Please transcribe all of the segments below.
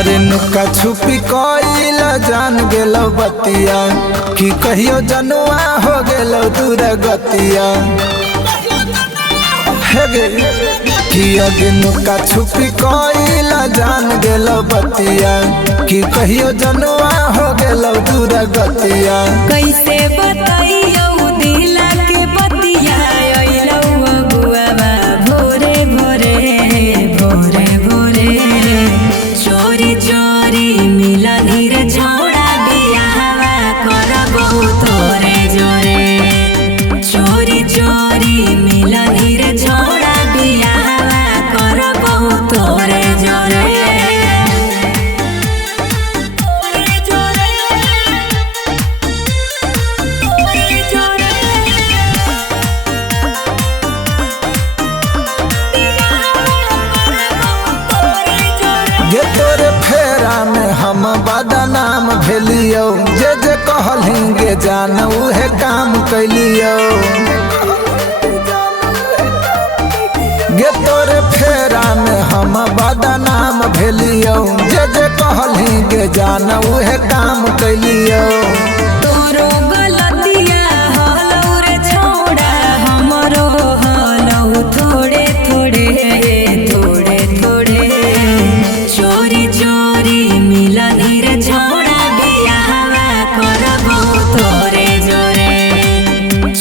अरे नुका छुपी कइला जान गेलो बतिया कि कहियो जनुआ हो गेलो दूर गतिया हे गे कि अगे नुका छुपी कइला जान गेलो बतिया कि कहियो जनुआ हो गेलो दूर गतिया। कैसे बताइयो दिला के बतिया अइलो अगुआवा भोरे भोरे भोरे भोरे चोरी चोरी मिलन रे छोड़ा बियाहवा करबो तोरे जोरे चोरी चोरी मिलन रे छोड़ा बियाहवा करबो तोरे जोरे गे तोरे फेरा में हम बदनाम भेलियो जे जे कहलिंगे जान उहे काम कैलियो। गे तोरे फेरा में हम बदनाम भेलियो जे जे कहलिंगे जान उहे काम कैलियो। तोरो गलतिया हलौ रे छोड़ा हमरो हलौ थोड़े थोड़े थोड़े थोड़े चोरी चोरी मिलन रे छोड़ा बियाहवा करबो तोरे जोरे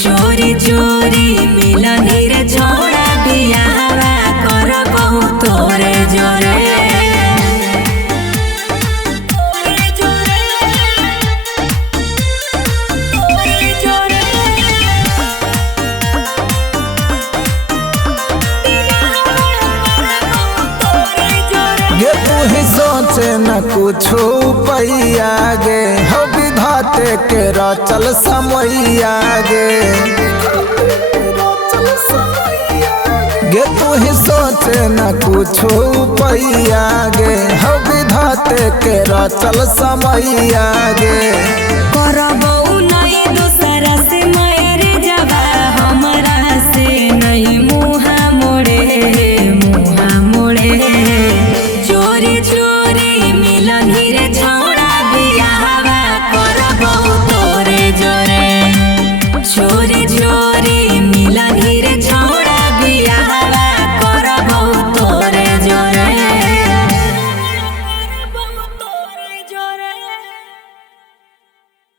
चोरी चोरी मिलन रे छोड़ा बियाहवा करबो तोरे जोरे। गे तू ही सोचे न कुछो पैया गे हो विधाते के रचल समैया गे। गे तू ही सोचे न कुछो पैया गे हो विधाते के रचल समैया गे। करब